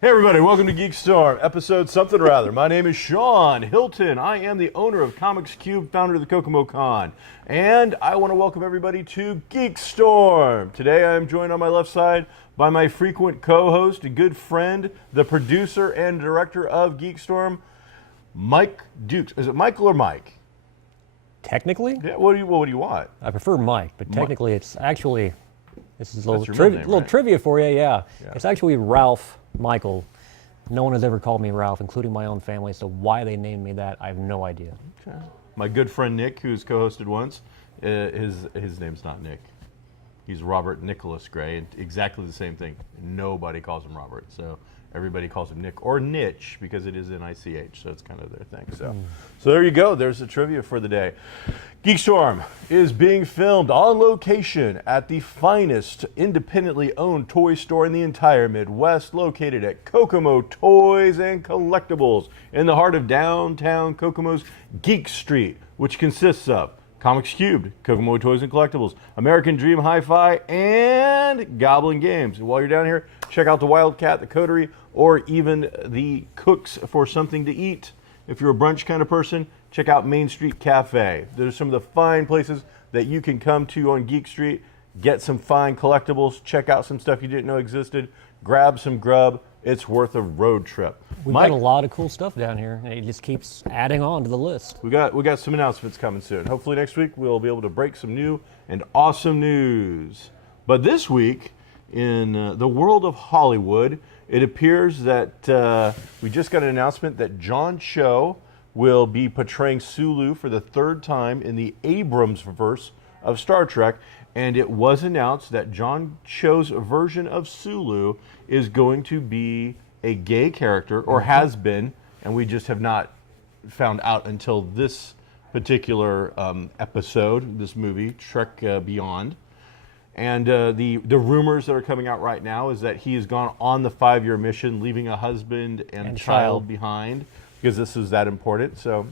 Hey everybody, welcome to GeekStorm, episode something or other. My name is Sean Hilton. I am the owner of Comics Cube, founder of the Kokomo Con. And I want to welcome everybody to GeekStorm. Today I am joined on my left side by my frequent co-host, a good friend, the producer and director of GeekStorm, Mike Dukes. Is it Michael or Mike? Technically? Yeah, what do you want? I prefer Mike, but technically it's actually, this is a little, right? trivia for you, yeah. Yeah. It's actually Ralph Michael. No one has ever called me Ralph, including my own family, so why they named me that, I have no idea. Okay. My good friend Nick, who's co-hosted once, his name's not Nick. He's Robert Nicholas Gray, and exactly the same thing. Nobody calls him Robert, so everybody calls him Nick or Nitch because it is N-I-C-H, so it's kind of their thing. So there you go. There's the trivia for the day. GeekStorm is being filmed on location at the finest independently owned toy store in the entire Midwest, located at Kokomo Toys and Collectibles in the heart of downtown Kokomo's Geek Street, which consists of Comics Cubed, Kokomo Toys and Collectibles, American Dream Hi-Fi, and Goblin Games. And while you're down here, check out the Wildcat, the Coterie, or even the Cooks for Something to Eat. If you're a brunch kind of person, check out Main Street Cafe. There's some of the fine places that you can come to on Geek Street, get some fine collectibles, check out some stuff you didn't know existed, grab some grub. It's worth a road trip. We've got a lot of cool stuff down here, and it just keeps adding on to the list. We got some announcements coming soon. Hopefully next week we'll be able to break some new and awesome news. But this week, in the world of Hollywood, it appears that we just got an announcement that John Cho will be portraying Sulu for the third time in the Abrams verse of Star Trek, and it was announced that John Cho's version of Sulu is going to be a gay character, or has been, and we just have not found out until this particular episode, this movie, Trek Beyond. And the rumors that are coming out right now is that he has gone on the 5-year mission, leaving a husband and child behind, because this is that important. So,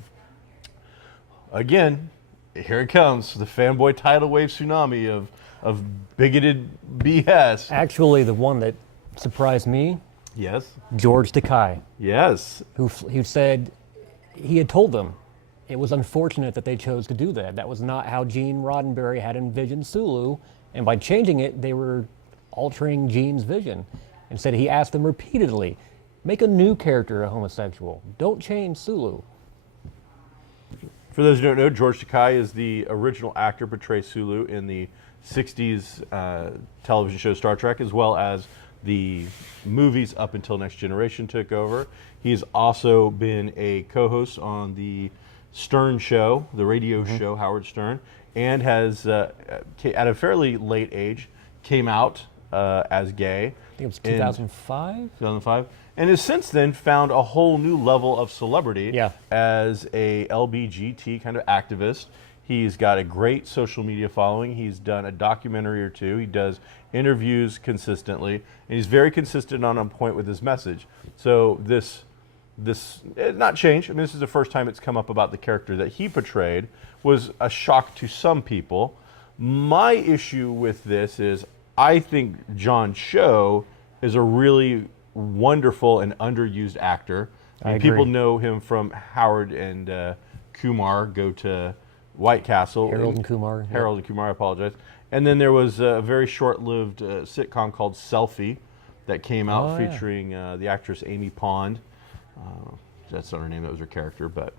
again, here it comes, the fanboy tidal wave tsunami of bigoted BS. Actually, the one that surprised me, Yes. George Takei, Yes. who said he had told them it was unfortunate that they chose to do that. That was not how Gene Roddenberry had envisioned Sulu, and by changing it, they were altering Gene's vision. And said he asked them repeatedly, make a new character a homosexual. Don't change Sulu. For those who don't know, George Takei is the original actor portraying Sulu in the 60s television show Star Trek, as well as the movies up until Next Generation took over. He's also been a co-host on the Stern Show, the radio show, Howard Stern, and has, at a fairly late age, came out as gay. I think it was 2005? 2005. And has since then found a whole new level of celebrity as a LBGT kind of activist. He's got a great social media following. He's done a documentary or two. He does interviews consistently, and he's very consistent on point with his message. So this not change. I mean, this is the first time it's come up about the character that he portrayed. Was a shock to some people. My issue with this is I think John Cho is a really wonderful and underused actor. I agree. People know him from Howard and Kumar Go to White Castle. Harold and Kumar. Harold and Kumar, I apologize. And then there was a very short-lived sitcom called Selfie that came out featuring the actress Amy Pond. That's not her name, that was her character, but...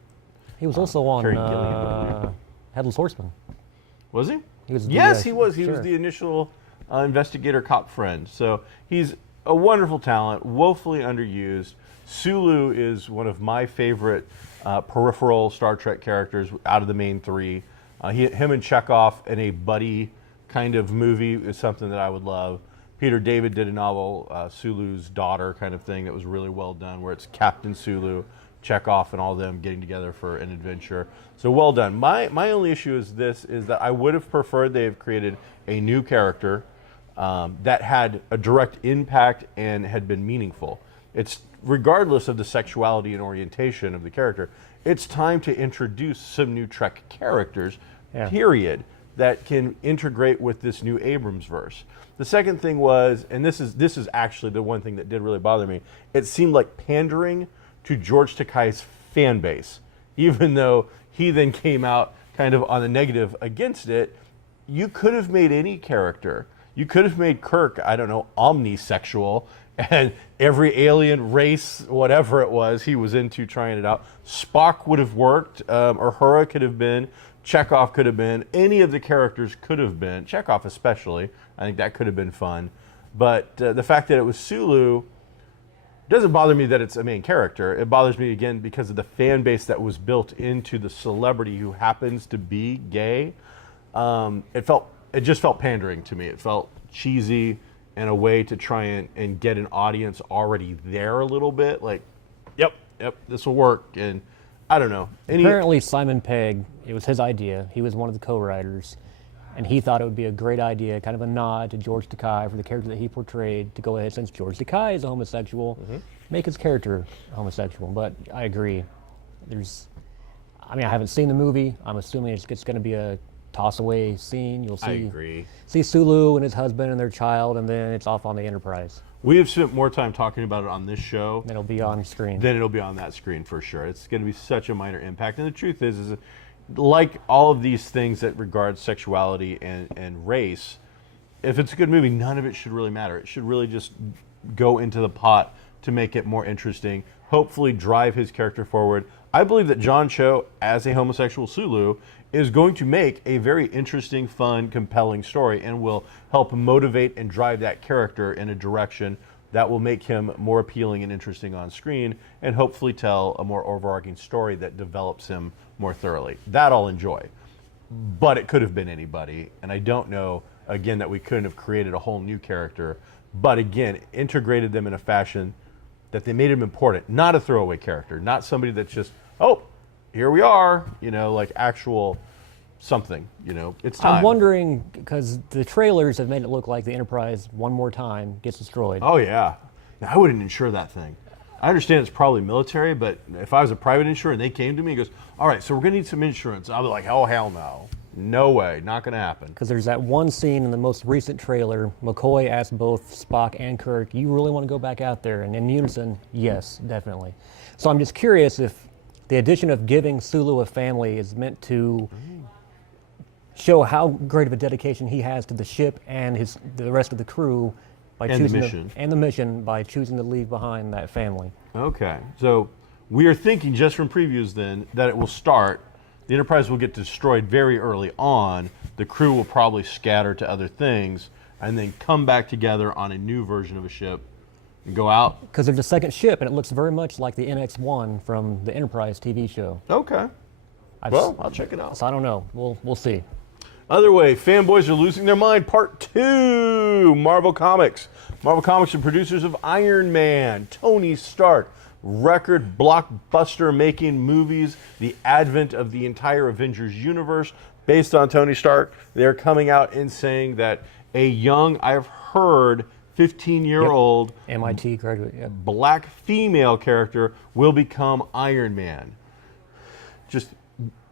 He was also on Headless Horseman. Was he? He was yes, he was. He was the initial investigator cop friend. So he's a wonderful talent, woefully underused. Sulu is one of my favorite peripheral Star Trek characters out of the main three. Him and Chekhov in a buddy kind of movie is something that I would love. Peter David did a novel, Sulu's Daughter kind of thing that was really well done, where it's Captain Sulu, Chekhov, and all of them getting together for an adventure. So well done. My only issue is that I would have preferred they have created a new character that had a direct impact and had been meaningful. It's regardless of the sexuality and orientation of the character, it's time to introduce some new Trek characters, period. that can integrate with this new Abrams verse. The second thing was, and this is actually the one thing that did really bother me, it seemed like pandering to George Takei's fan base. Even though he then came out kind of on the negative against it, you could have made any character. You could have made Kirk, I don't know, omnisexual, and every alien race, whatever it was, he was into trying it out. Spock would have worked, Uhura could have been, Chekhov could have been, any of the characters could have been, Chekhov especially. I think that could have been fun. But the fact that it was Sulu doesn't bother me that it's a main character. It bothers me, again, because of the fan base that was built into the celebrity who happens to be gay. It just felt pandering to me. It felt cheesy and a way to try and get an audience already there a little bit. Like, yep, this will work. And I don't know. Apparently Simon Pegg, it was his idea. He was one of the co-writers. And he thought it would be a great idea, kind of a nod to George Takei for the character that he portrayed, to go ahead, since George Takei is a homosexual, make his character homosexual. But I agree. I haven't seen the movie. I'm assuming it's going to be a toss-away scene. You'll see Sulu and his husband and their child, and then it's off on the Enterprise. We have spent more time talking about it on this show Then it'll be on screen. Then it'll be on that screen for sure. It's going to be such a minor impact. And the truth is like all of these things that regard sexuality and race, if it's a good movie, none of it should really matter. It should really just go into the pot to make it more interesting, hopefully drive his character forward. I believe that John Cho, as a homosexual Sulu, is going to make a very interesting, fun, compelling story and will help motivate and drive that character in a direction that will make him more appealing and interesting on screen, and hopefully tell a more overarching story that develops him more thoroughly. That I'll enjoy. But it could have been anybody, and I don't know, again, that we couldn't have created a whole new character, but again, integrated them in a fashion that they made him important, not a throwaway character, not somebody that's just, oh, here we are, like actual something, it's time. I'm wondering, because the trailers have made it look like the Enterprise, one more time, gets destroyed. Oh, yeah. Now, I wouldn't insure that thing. I understand it's probably military, but if I was a private insurer and they came to me and goes, all right, so we're going to need some insurance, I'll be like, oh, hell no. No way. Not going to happen. Because there's that one scene in the most recent trailer, McCoy asked both Spock and Kirk, you really want to go back out there? And in unison, yes, definitely. So I'm just curious if the addition of giving Sulu a family is meant to show how great of a dedication he has to the ship and the rest of the crew by choosing the mission by choosing to leave behind that family. Okay, so we are thinking just from previews then that it will start. The Enterprise will get destroyed very early on. The crew will probably scatter to other things and then come back together on a new version of a ship and go out. Because there's a second ship and it looks very much like the NX-1 from the Enterprise TV show. Okay. I'll check it out. So I don't know. We'll see. Other way, fanboys are losing their mind. Part 2, Marvel Comics. Marvel Comics are producers of Iron Man, Tony Stark, record blockbuster making movies, the advent of the entire Avengers universe based on Tony Stark. They're coming out and saying that a young, I've heard, 15-year-old MIT graduate, black female character will become Iron Man.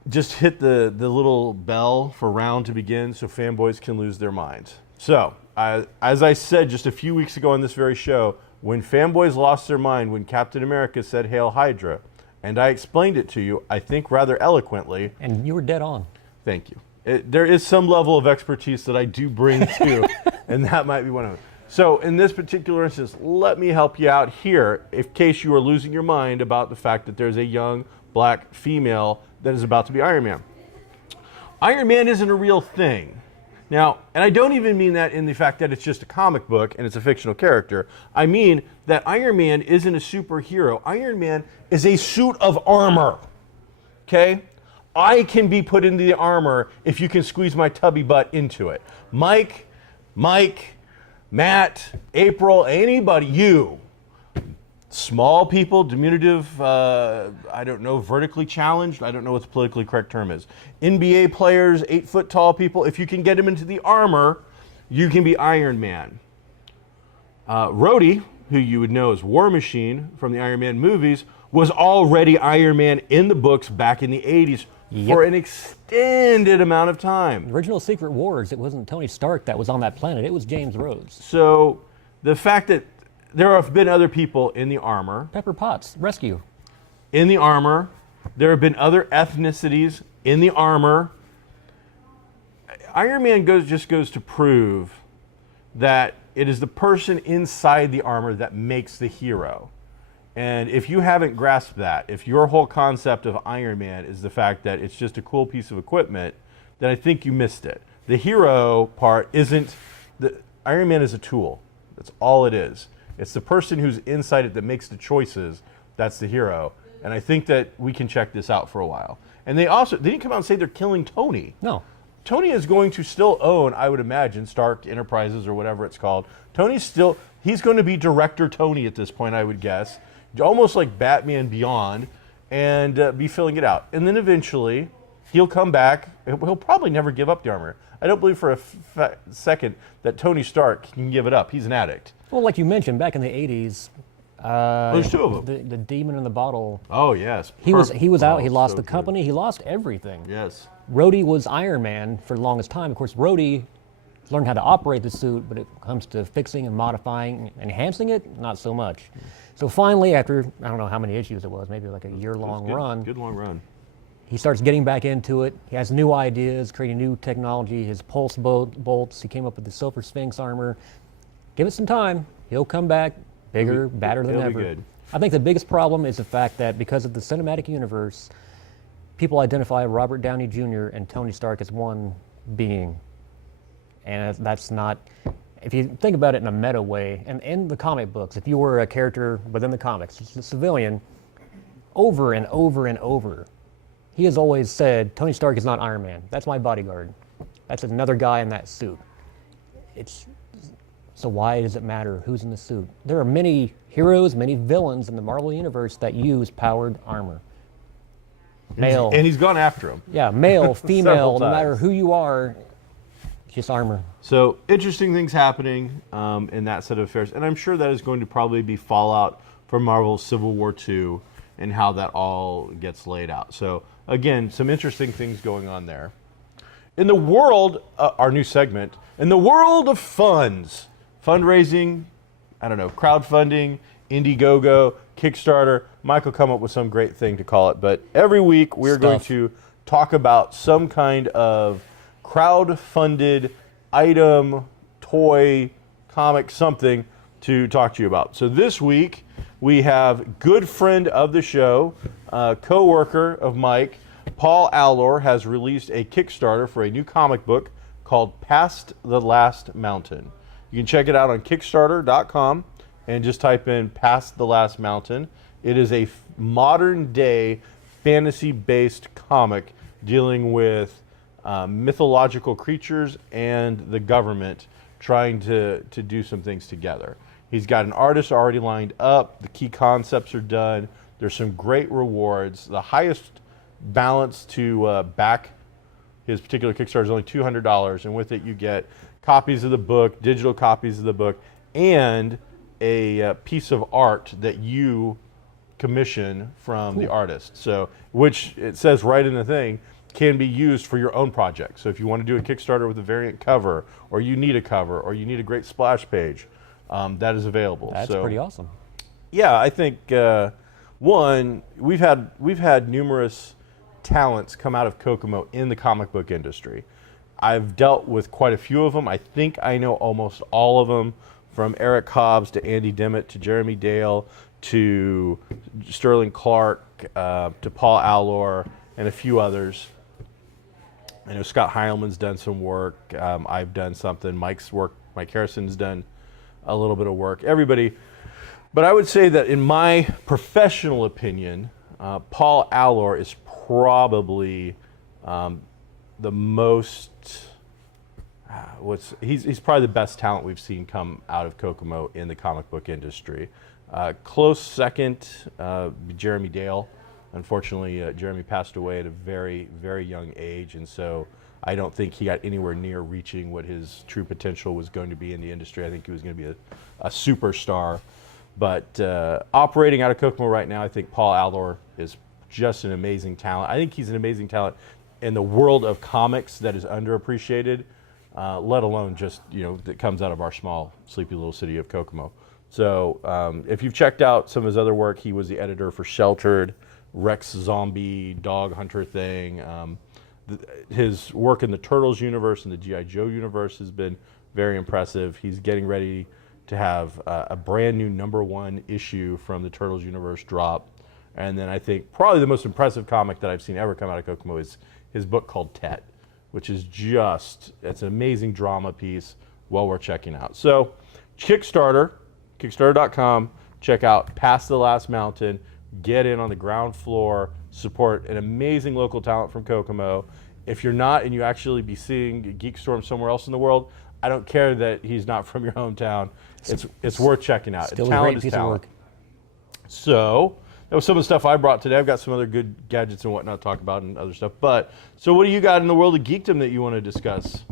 Just hit the little bell for round to begin so fanboys can lose their minds. So, as I said just a few weeks ago on this very show, when fanboys lost their mind when Captain America said Hail Hydra, and I explained it to you, I think rather eloquently. And you were dead on. Thank you. There is some level of expertise that I do bring to, and that might be one of them. So in this particular instance, let me help you out here in case you are losing your mind about the fact that there's a young black female that is about to be Iron Man. Iron Man isn't a real thing. Now, and I don't even mean that in the fact that it's just a comic book and it's a fictional character. I mean that Iron Man isn't a superhero. Iron Man is a suit of armor. Okay? I can be put into the armor if you can squeeze my tubby butt into it. Mike, Matt, April, anybody, you. Small people, diminutive, I don't know, vertically challenged, I don't know what the politically correct term is. NBA players, 8-foot tall people, if you can get them into the armor, you can be Iron Man. Rhodey, who you would know as War Machine from the Iron Man movies, was already Iron Man in the books back in the 80s for an extended amount of time. The original Secret Wars, it wasn't Tony Stark that was on that planet. It was James Rhodes. So the fact that there have been other people in the armor. Pepper Potts, rescue. In the armor. There have been other ethnicities in the armor. Iron Man just goes to prove that it is the person inside the armor that makes the hero. And if you haven't grasped that, if your whole concept of Iron Man is the fact that it's just a cool piece of equipment, then I think you missed it. The hero part isn't, Iron Man is a tool. That's all it is. It's the person who's inside it that makes the choices. That's the hero. And I think that we can check this out for a while. And they didn't come out and say they're killing Tony. No. Tony is going to still own, I would imagine, Stark Enterprises or whatever it's called. He's going to be Director Tony at this point, I would guess. Almost like Batman Beyond, and be filling it out. And then eventually, he'll come back. He'll probably never give up the armor. I don't believe for a second that Tony Stark can give it up. He's an addict. Well, like you mentioned, back in the 80s, there's two of them. The demon in the bottle. Oh, yes. He was out. He lost so the good. company. He lost everything. Yes. Rhodey was Iron Man for the longest time. Of course, Rhodey learned how to operate the suit, but it comes to fixing and modifying, enhancing it, not so much. So finally, after, I don't know how many issues it was, maybe like a year-long run. Good long run. He starts getting back into it. He has new ideas, creating new technology, his pulse bolts. He came up with the Silver Sphinx armor. Give it some time. He'll come back bigger, badder than it'll ever. be good. I think the biggest problem is the fact that because of the cinematic universe, people identify Robert Downey Jr. and Tony Stark as one being. And that's not, if you think about it in a meta way, and in the comic books, if you were a character within the comics, just a civilian, over and over and over, he has always said, Tony Stark is not Iron Man. That's my bodyguard. That's another guy in that suit. So why does it matter who's in the suit? There are many heroes, many villains in the Marvel Universe that use powered armor. Male. And he's gone after him. Yeah, male, female, Several no matter times. who you are, just armor. So interesting things happening in that set of affairs. And I'm sure that is going to probably be fallout from Marvel's Civil War II and how that all gets laid out. So again, some interesting things going on there. In the world, our new segment, in the world of funds, fundraising, I don't know, crowdfunding, Indiegogo, Kickstarter, Mike will come up with some great thing to call it. But every week we're going to talk about some kind of crowd-funded item, toy, comic, something to talk to you about. So this week we have good friend of the show, co-worker of Mike, Paul Allor, has released a Kickstarter for a new comic book called Past the Last Mountain. You can check it out on Kickstarter.com and just type in Past the Last Mountain. It is a modern-day fantasy-based comic dealing with mythological creatures and the government trying to do some things together. He's got an artist already lined up. The key concepts are done. There's some great rewards. The highest balance to back his particular Kickstarter is only $200, and with it you get copies of the book, digital copies of the book, and a piece of art that you commission from the artist. So, which it says right in the thing, can be used for your own project. So if you want to do a Kickstarter with a variant cover, or you need a cover, or you need a great splash page, that is available. That's pretty awesome. Yeah, I think one, we've had numerous talents come out of Kokomo in the comic book industry. I've dealt with quite a few of them. I think I know almost all of them, from Eric Hobbs to Andy Dimmitt to Jeremy Dale to Sterling Clark to Paul Allor and a few others. I know Scott Heilman's done some work. I've done something. Mike's work. Mike Harrison's done a little bit of work. Everybody. But I would say that in my professional opinion, Paul Allor is probably the most, he's probably the best talent we've seen come out of Kokomo in the comic book industry. Close second, Jeremy Dale. Unfortunately, Jeremy passed away at a very, very young age, and so I don't think he got anywhere near reaching what his true potential was going to be in the industry. I think he was going to be a superstar. But operating out of Kokomo right now, I think Paul Allor is just an amazing talent. I think he's an amazing talent in the world of comics that is underappreciated, let alone just, that comes out of our small, sleepy little city of Kokomo. So if you've checked out some of his other work, he was the editor for Sheltered, Rex Zombie, Dog Hunter thing. His work in the Turtles universe and the G.I. Joe universe has been very impressive. He's getting ready to have a brand new #1 issue from the Turtles universe drop. And then I think probably the most impressive comic that I've seen ever come out of Kokomo is his book called Tet, which is it's an amazing drama piece, well worth checking out. So Kickstarter, Kickstarter.com, check out Past the Last Mountain, get in on the ground floor, support an amazing local talent from Kokomo. If you're not and you actually be seeing GeekStorm somewhere else in the world, I don't care that he's not from your hometown. It's worth checking out. Still talent a great is piece talent. of work. So that was some of the stuff I brought today. I've got some other good gadgets and whatnot to talk about and other stuff. But so what do you got in the world of geekdom that you want to discuss?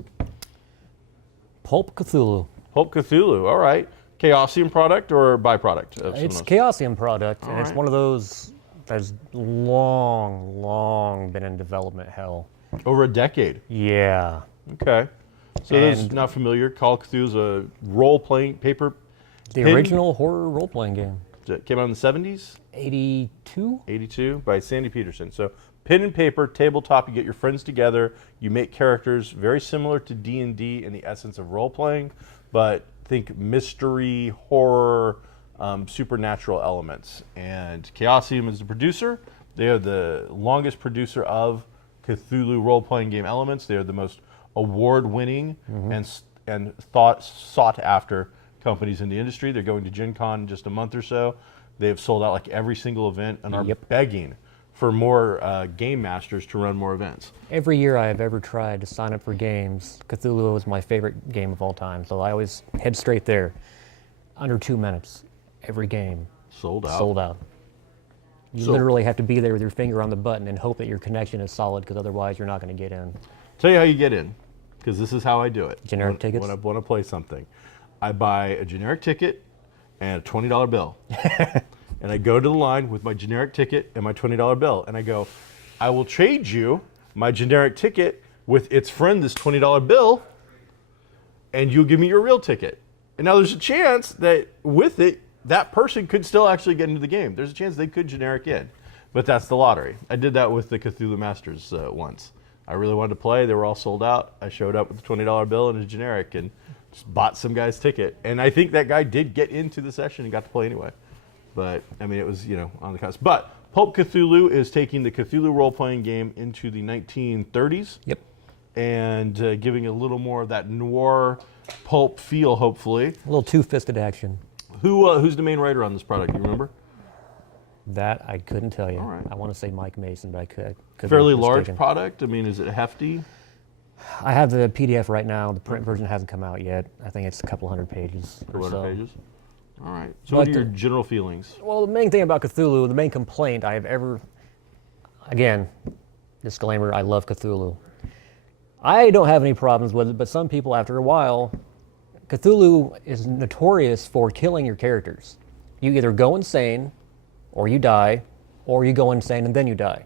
Pulp Cthulhu. Pulp Cthulhu. All right. Chaosium product or byproduct? It's Chaosium product, and it's right. one of those that's long been in development hell. Over a decade. Yeah. Okay. So those not familiar, Call of Cthulhu is a role-playing paper. The original horror role-playing game. That came out in the 70s? 82? 82 by Sandy Peterson. So pen and paper, tabletop, you get your friends together, you make characters very similar to D&D in the essence of role-playing, but think mystery, horror, supernatural elements. And Chaosium is the producer. They are the longest producer of Cthulhu role-playing game elements. They are the most award-winning and sought-after companies in the industry. They're going to Gen Con in just a month or so. They've sold out like every single event and are begging for more game masters to run more events. Every year I have ever tried to sign up for games, Cthulhu was my favorite game of all time, so I always head straight there. Under 2 minutes, every game. Sold out. Sold out. You literally have to be there with your finger on the button and hope that your connection is solid, because otherwise you're not going to get in. Tell you how you get in, because this is how I do it. Generic tickets? When I want to play something. I buy a generic ticket and a $20 bill. And I go to the line with my generic ticket and my $20 bill. And I go, I will trade you my generic ticket with its friend, this $20 bill, and you'll give me your real ticket. And now there's a chance that with it, that person could still actually get into the game. There's a chance they could generic in. But that's the lottery. I did that with the Cthulhu Masters once. I really wanted to play. They were all sold out. I showed up with a $20 bill and a generic and just bought some guy's ticket. And I think that guy did get into the session and got to play anyway. But, I mean, it was, on the cusp. But Pulp Cthulhu is taking the Cthulhu role-playing game into the 1930s. Yep. And giving a little more of that noir pulp feel, hopefully. A little two-fisted action. Who's the main writer on this product? Do you remember? That I couldn't tell you. All right. I want to say Mike Mason, but I could Fairly be large mistaken. product? I mean, is it hefty? I have the PDF right now. The print version hasn't come out yet. I think it's a couple hundred pages. Or or so. pages? All right. So what are But your general feelings? Well, the main thing about Cthulhu, the main complaint I have ever, again, disclaimer, I love Cthulhu. I don't have any problems with it, but some people, after a while, Cthulhu is notorious for killing your characters. You either go insane, or you die, or you go insane and then you die.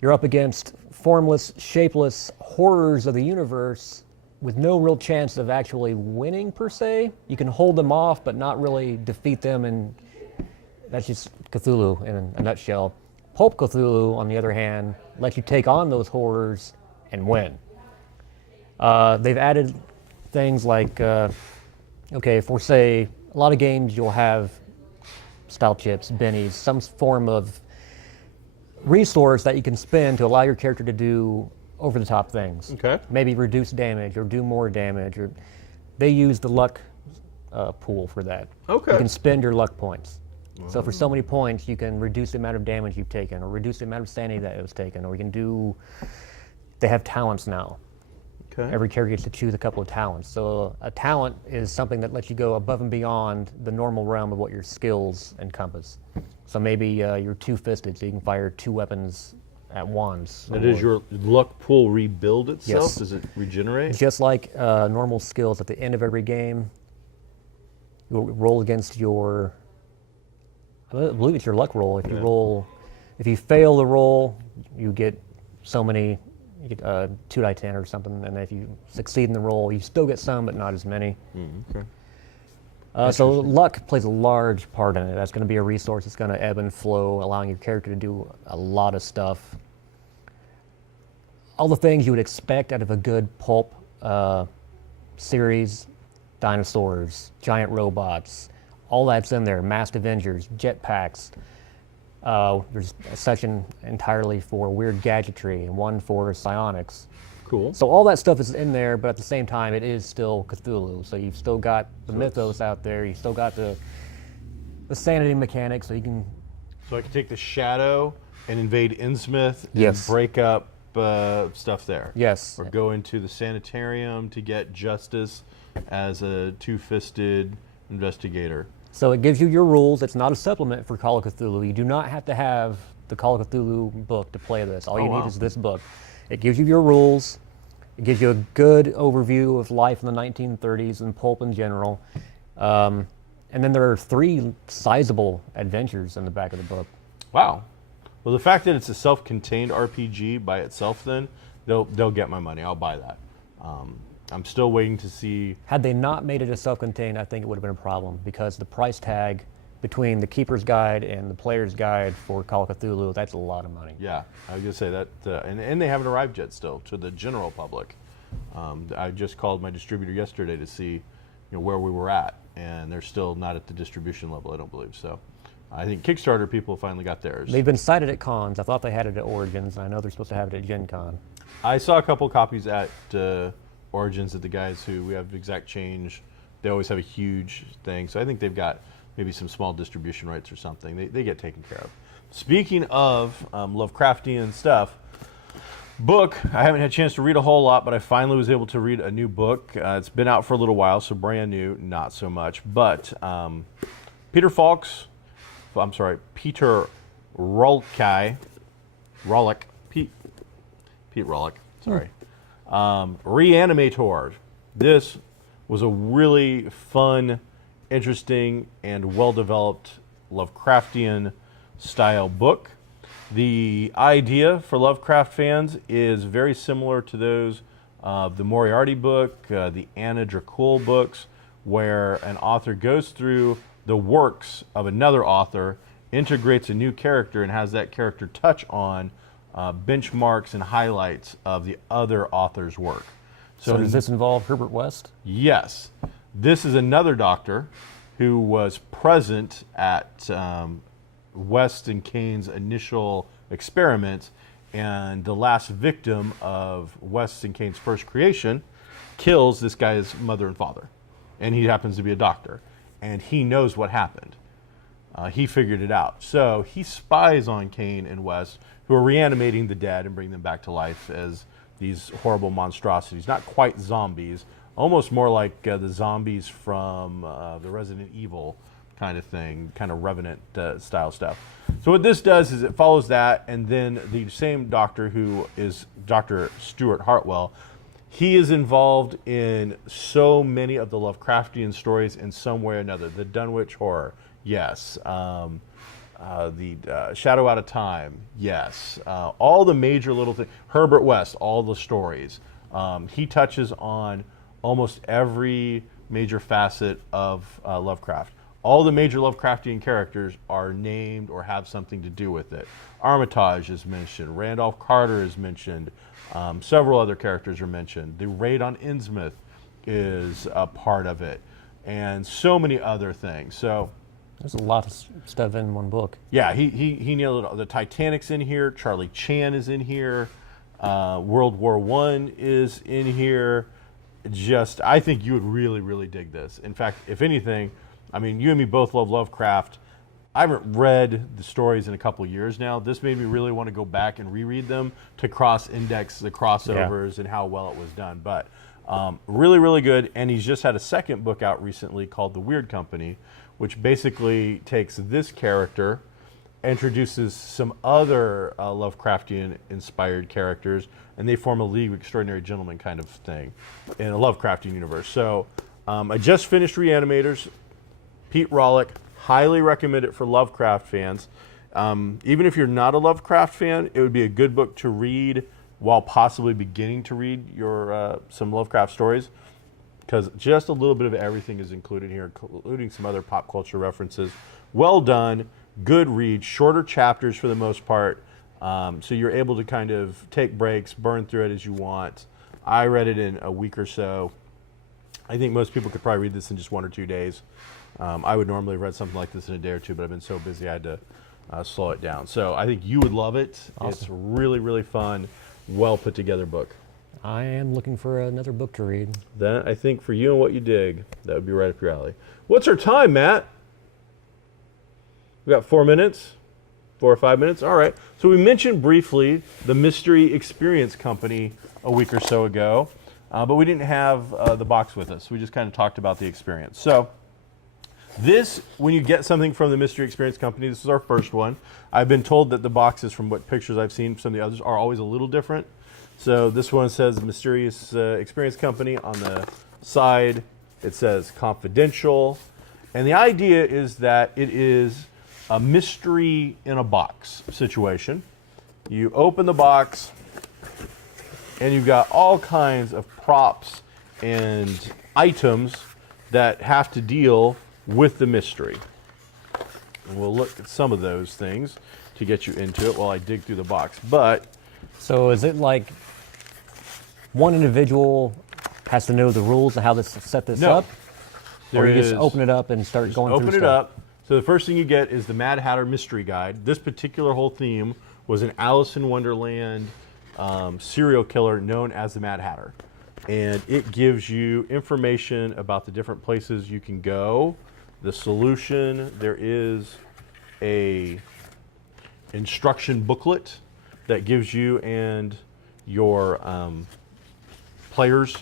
You're up against formless, shapeless horrors of the universe with no real chance of actually winning, per se. You can hold them off, but not really defeat them, and that's just Cthulhu in a nutshell. Pulp Cthulhu, on the other hand, lets you take on those horrors and win. They've added things like, okay, for say, a lot of games you'll have style chips, bennies, some form of resource that you can spend to allow your character to do over-the-top things. Okay. Maybe reduce damage or do more damage. Or they use the luck pool for that. Okay. You can spend your luck points. So for so many points, you can reduce the amount of damage you've taken, or reduce the amount of sanity that it was taken, or you can do. They have talents now. Okay. Every character gets to choose a couple of talents. So a talent is something that lets you go above and beyond the normal realm of what your skills encompass. So maybe you're two-fisted, so you can fire two weapons at once. And does your luck pool rebuild itself? Yes. Does it regenerate? Just like normal skills, at the end of every game, you'll roll against your, I believe it's your luck roll. If you roll If you fail the roll, you get so many, you get 2 die 10 or something, and if you succeed in the roll, you still get some, but not as many. Okay. So luck plays a large part in it. That's going to be a resource that's going to ebb and flow, allowing your character to do a lot of stuff. All the things you would expect out of a good pulp series, dinosaurs, giant robots, all that's in there. Masked Avengers, jetpacks. There's a section entirely for weird gadgetry and one for psionics. Cool. So all that stuff is in there, but at the same time, it is still Cthulhu. So you've still got the mythos out there. You've still got the sanity mechanics. So you can. So I can take the Shadow and invade Innsmouth and Yes. break up stuff there. Yes. Or go into the sanitarium to get Justice as a two-fisted investigator. So it gives you your rules. It's not a supplement for Call of Cthulhu. You do not have to have the Call of Cthulhu book to play this. All you need is this book. It gives you your rules. It gives you a good overview of life in the 1930s and pulp in general. And then there are 3 sizable adventures in the back of the book. Wow. Well, the fact that it's a self-contained RPG by itself, then they'll get my money. I'll buy that. I'm still waiting to see. Had they not made it a self-contained, I think it would have been a problem, because the price tag between the Keeper's Guide and the Player's Guide for Call of Cthulhu, that's a lot of money. Yeah, I was gonna say that, and they haven't arrived yet still to the general public. I just called my distributor yesterday to see, where we were at, and they're still not at the distribution level. I don't believe so. I think Kickstarter people finally got theirs. They've been cited at cons. I thought they had it at Origins. I know they're supposed to have it at Gen Con. I saw a couple copies at Origins that the guys who we have Exact Change, they always have a huge thing. So I think they've got maybe some small distribution rights or something. They get taken care of. Speaking of Lovecraftian stuff, book, I haven't had a chance to read a whole lot, but I finally was able to read a new book. It's been out for a little while, so brand new, not so much. But Peter Rawlik, Pete Rawlik, sorry. Reanimator. This was a really fun, interesting, and well-developed Lovecraftian style book. The idea for Lovecraft fans is very similar to those of the Moriarty book, the Anna Dracul books, where an author goes through the works of another author, integrates a new character, and has that character touch on benchmarks and highlights of the other author's work. So does this involve Herbert West? Yes. This is another doctor who was present at West and Kane's initial experiments, and the last victim of West and Kane's first creation kills this guy's mother and father. And he happens to be a doctor. And he knows what happened. He figured it out. So he spies on Kane and West, who are reanimating the dead and bringing them back to life as these horrible monstrosities. Not quite zombies, almost more like the zombies from the Resident Evil kind of thing, kind of Revenant style stuff. So what this does is it follows that, and then the same doctor, who is Dr. Stuart Hartwell, he is involved in so many of the Lovecraftian stories in some way or another. The Dunwich Horror, yes. The Shadow Out of Time, yes. All the major little things. Herbert West, all the stories. He touches on almost every major facet of Lovecraft. All the major Lovecraftian characters are named or have something to do with it. Armitage is mentioned. Randolph Carter is mentioned. Several other characters are mentioned. The raid on Innsmouth is a part of it. And so many other things. So there's a lot of stuff in one book. yeah, he nailed it all. The Titanic's in here. Charlie Chan is in here. World War I is in here. I think you would really, really dig this. In fact, if anything, I mean, you and me both love Lovecraft. I haven't read the stories in a couple of years now. This made me really want to go back and reread them to cross-index the crossovers and how well it was done. But really, really good. And he's just had a second book out recently called The Weird Company, which basically takes this character, introduces some other Lovecraftian-inspired characters, and they form a League of Extraordinary Gentlemen kind of thing in a Lovecraftian universe. So I just finished Reanimators. Pete Rawlik, highly recommend it for Lovecraft fans. Even if you're not a Lovecraft fan, it would be a good book to read while possibly beginning to read your some Lovecraft stories, because just a little bit of everything is included here, including some other pop culture references. Well done, good read, shorter chapters for the most part, so you're able to kind of take breaks, burn through it as you want. I read it in a week or so. I think most people could probably read this in just 1 or 2 days. I would normally have read something like this in a day or two, but I've been so busy I had to slow it down. So I think you would love it. Awesome. It's really, really fun, well put together book. I am looking for another book to read. That, I think, for you and what you dig, that would be right up your alley. What's our time, Matt? We got 4 minutes? 4 or 5 minutes? All right. So we mentioned briefly the Mystery Experience Company a week or so ago, but we didn't have the box with us. We just kind of talked about the experience. So this, when you get something from the Mystery Experience Company, this is our first one. I've been told that the boxes, from what pictures I've seen, some of the others are always a little different. So this one says Mysterious Experience Company. On the side, it says confidential. And the idea is that it is a mystery in a box situation. You open the box, and you've got all kinds of props and items that have to deal with the mystery. And we'll look at some of those things to get you into it while I dig through the box. But so is it like one individual has to know the rules of how to set this up? Or you just open it up and start going through stuff? Open it up. So the first thing you get is the Mad Hatter Mystery Guide. This particular whole theme was an Alice in Wonderland serial killer known as the Mad Hatter. And it gives you information about the different places you can go, the solution. There is a instruction booklet that gives you and your players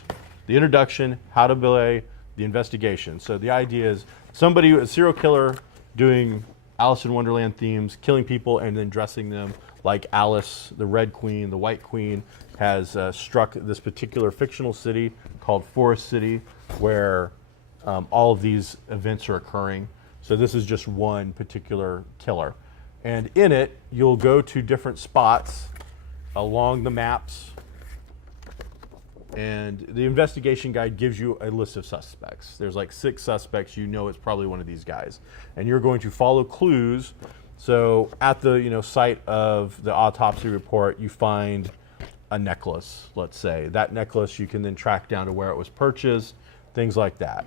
the introduction, how to play, the investigation. So the idea is somebody, a serial killer, doing Alice in Wonderland themes, killing people and then dressing them like Alice, the Red Queen, the White Queen, has struck this particular fictional city called Forest City, where all of these events are occurring. So this is just one particular killer. And in it, you'll go to different spots along the maps, and the investigation guide gives you a list of suspects. There's like 6 suspects. You know it's probably one of these guys. And you're going to follow clues. So at the site of the autopsy report, you find a necklace, let's say. That necklace you can then track down to where it was purchased, things like that.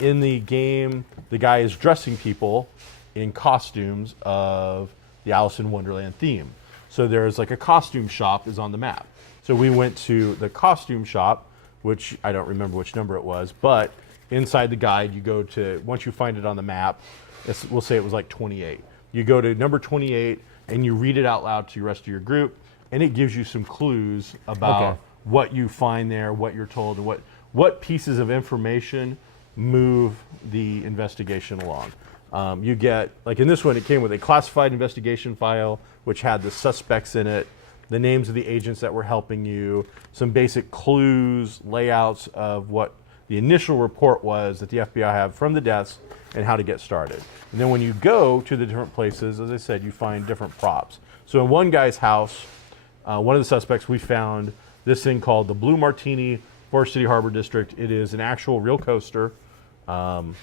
In the game, the guy is dressing people in costumes of the Alice in Wonderland theme. So there's like a costume shop is on the map. So we went to the costume shop, which I don't remember which number it was, but inside the guide you go to, once you find it on the map, we'll say it was like 28. You go to number 28 and you read it out loud to the rest of your group, and it gives you some clues about what you find there, what you're told, and what pieces of information move the investigation along. You get, like in this one, it came with a classified investigation file, which had the suspects in it, the names of the agents that were helping you, some basic clues, layouts of what the initial report was that the FBI had from the deaths and how to get started. And then when you go to the different places, as I said, you find different props. So in one guy's house, one of the suspects, we found this thing called the Blue Martini Forest City Harbor District. It is an actual real coaster. And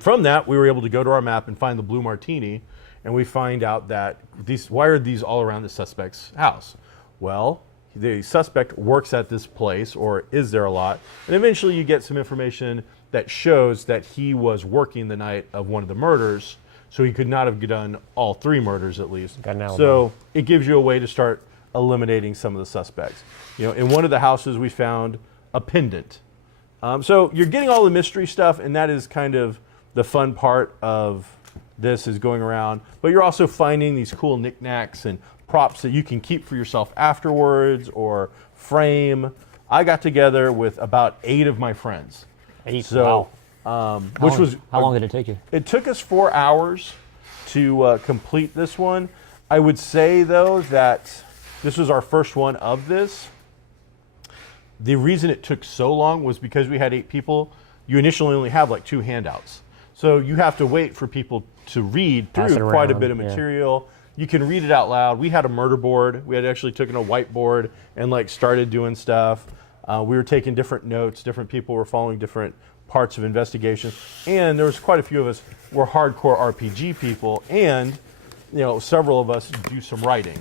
from that, we were able to go to our map and find the Blue Martini, and we find out that why are these all around the suspect's house? Well, the suspect works at this place, or is there a lot, and eventually you get some information that shows that he was working the night of one of the murders, so he could not have done all 3 murders at least. So it gives you a way to start eliminating some of the suspects. In one of the houses we found a pendant. So you're getting all the mystery stuff, and that is kind of the fun part of this, is going around. But you're also finding these cool knickknacks and props that you can keep for yourself afterwards or frame. I got together with about 8 of my friends. 8? So, wow. How long did it take you? It took us 4 hours to complete this one. I would say, though, that this was our first one of this. The reason it took so long was because we had 8 people. You initially only have like 2 handouts. So you have to wait for people to read Pass through it quite a around, bit of yeah. material. You can read it out loud. We had a murder board. We had actually taken a whiteboard and like started doing stuff. We were taking different notes. Different people were following different parts of investigation, and there was quite a few of us were hardcore RPG people, and several of us do some writing.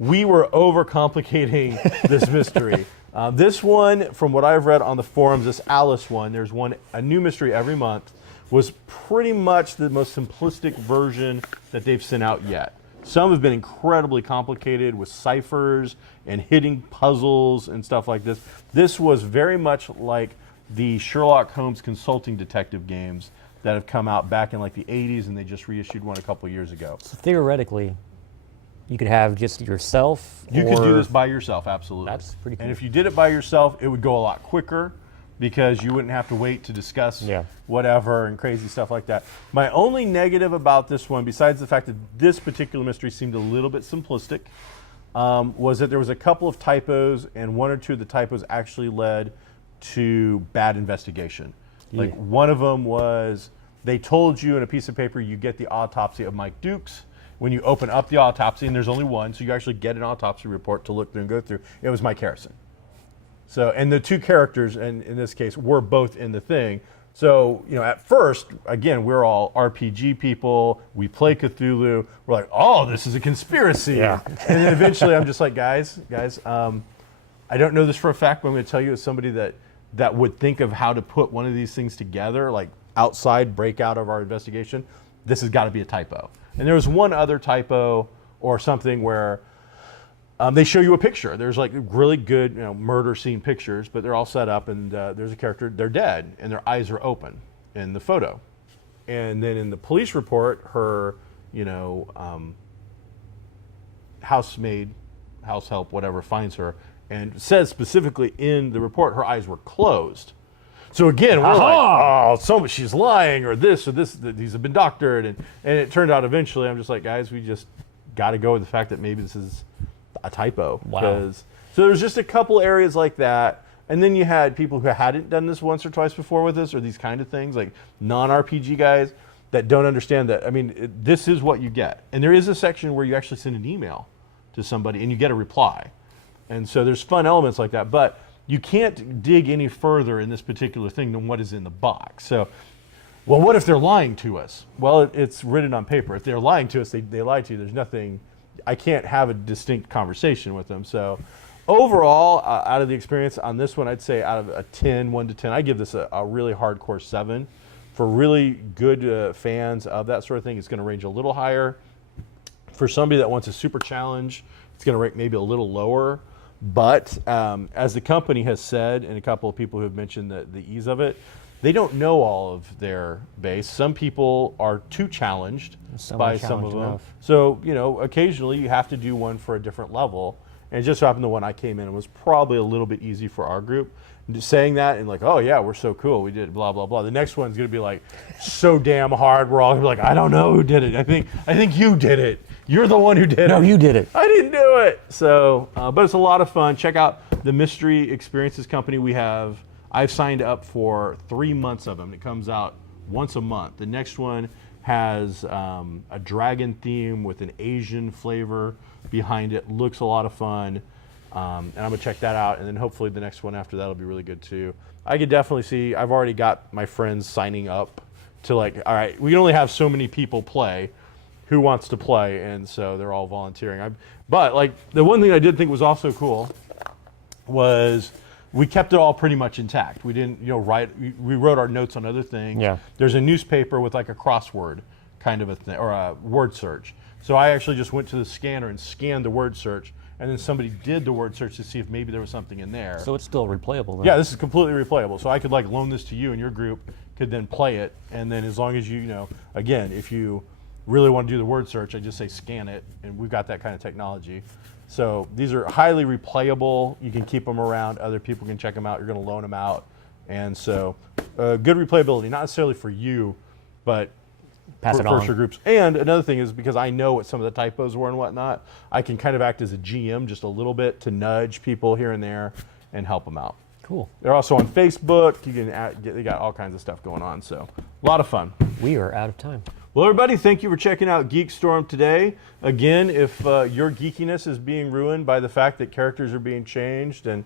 We were overcomplicating this mystery. This one, from what I've read on the forums, this Alice one, there's a new mystery every month, was pretty much the most simplistic version that they've sent out yet. Some have been incredibly complicated with ciphers and hitting puzzles and stuff like this. This was very much like the Sherlock Holmes consulting detective games that have come out back in like the 80s, and they just reissued one a couple years ago. So theoretically, you could have just yourself. You could do this by yourself, absolutely. That's pretty cool. And if you did it by yourself, it would go a lot quicker because you wouldn't have to wait to discuss whatever and crazy stuff like that. My only negative about this one, besides the fact that this particular mystery seemed a little bit simplistic, was that there was a couple of typos, and one or two of the typos actually led to bad investigation. Like one of them was, they told you in a piece of paper you get the autopsy of Mike Dukes. When you open up the autopsy, and there's only one, so you actually get an autopsy report to look through and go through, it was Mike Harrison. So, and the two characters, and in this case, were both in the thing. So, at first, again, we're all RPG people. We play Cthulhu. We're like, oh, this is a conspiracy. Yeah. And then eventually I'm just like, guys, I don't know this for a fact, but I'm going to tell you as somebody that would think of how to put one of these things together, like outside breakout of our investigation, this has got to be a typo. And there was one other typo or something where they show you a picture. There's like really good murder scene pictures, but they're all set up, and there's a character, they're dead, and their eyes are open in the photo. And then in the police report, her, housemaid, house help, whatever, finds her and says specifically in the report her eyes were closed. So again, we're like, oh, she's lying, or this, that these have been doctored. And it turned out eventually, I'm just like, guys, we just got to go with the fact that maybe this is a typo. Wow. So there's just a couple areas like that. And then you had people who hadn't done this once or twice before with us, or these kind of things, like non-RPG guys that don't understand that. I mean, this is what you get. And there is a section where you actually send an email to somebody and you get a reply. And so there's fun elements like that. But you can't dig any further in this particular thing than what is in the box. So, well, what if they're lying to us? Well, it's written on paper. If they're lying to us, they lied to you. There's nothing, I can't have a distinct conversation with them. So overall, out of the experience on this one, I'd say out of a 10, 1 to 10, I give this a really hardcore 7. For really good fans of that sort of thing, it's going to range a little higher. For somebody that wants a super challenge, it's going to rank maybe a little lower. But as the company has said, and a couple of people who have mentioned the ease of it, they don't know all of their base. Some people are too challenged by some of them. Enough. So, occasionally you have to do one for a different level. And it just so happened the one I came in was probably a little bit easy for our group. And just saying that and like, oh yeah, we're so cool, we did blah, blah, blah. The next one's going to be like so damn hard. We're all going to be like, I don't know who did it. I think you did it. You're the one who did it. No, you did it. I didn't do it. So, but it's a lot of fun. Check out the Mystery Experiences Company. I've signed up for 3 months of them. It comes out once a month. The next one has a dragon theme with an Asian flavor behind it. Looks a lot of fun. And I'm going to check that out. And then hopefully the next one after that will be really good too. I could definitely see, I've already got my friends signing up to like, all right, we can only have so many people play. Who wants to play? And so they're all volunteering. But like the one thing I did think was also cool was we kept it all pretty much intact. We didn't, write. We wrote our notes on other things. Yeah. There's a newspaper with like a crossword kind of a thing, or a word search. So I actually just went to the scanner and scanned the word search, and then somebody did the word search to see if maybe there was something in there. So it's still replayable then? Yeah, this is completely replayable. So I could like loan this to you, and your group could then play it. And then as long as again, if you really want to do the word search, I just say scan it, and we've got that kind of technology. So these are highly replayable. You can keep them around. Other people can check them out. You're going to loan them out. And so good replayability, not necessarily for you, but Pass it for on. your groups. And another thing is because I know what some of the typos were and whatnot, I can kind of act as a GM just a little bit to nudge people here and there and help them out. Cool. They're also on Facebook. They got all kinds of stuff going on. So a lot of fun. We are out of time. Well, everybody, thank you for checking out GeekStorm today. Again, if your geekiness is being ruined by the fact that characters are being changed and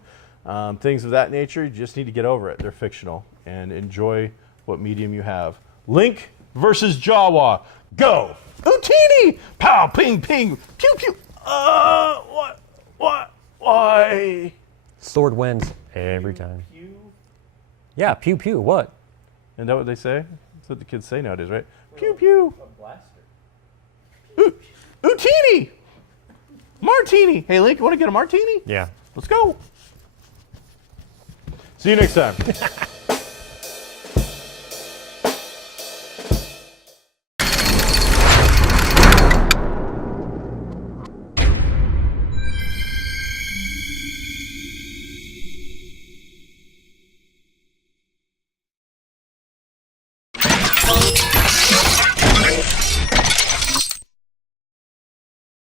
things of that nature, you just need to get over it. They're fictional, and enjoy what medium you have. Link versus Jawa. Go! Utini! Pow! Ping! Ping! Pew! Pew! What? Why? Sword wins every time. Yeah, pew pew. What? Isn't that what they say? That's what the kids say nowadays, right? Pew pew. Utini. Martini. Hey, Link, you want to get a martini? Yeah. Let's go. See you next time.